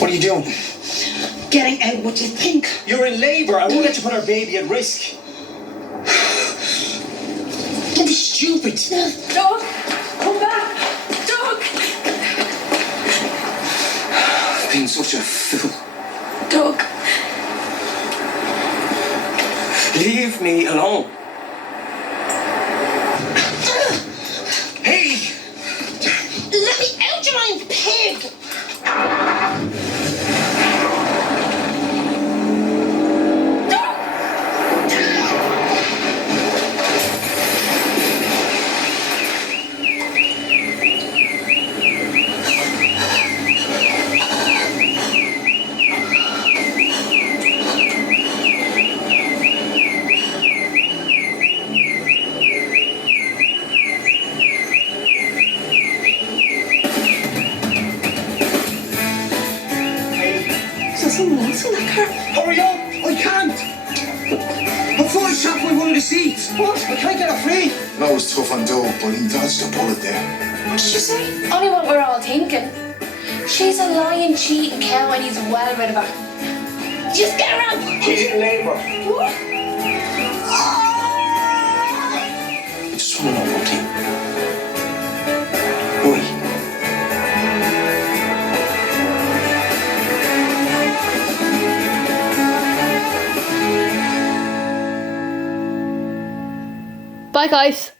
What are you doing? Getting out. What do you think? You're in labour. I won't let you put our baby at risk. Don't be stupid. Doug, come back. Doug. I've been such a fool. Doug. Leave me alone. Hey! Let me out, you lying pig. Someone else in that car. Hurry up! I can't! I'm fully trapped by one of the seats. What? I can't get her free. That was tough on Doug, but he dodged a bullet there. What did you say? Only what we're all thinking. She's a lying, cheating cow and he's well rid of her. Just get her out! She's in labour. What? I just want to know one thing. Why? Bye guys.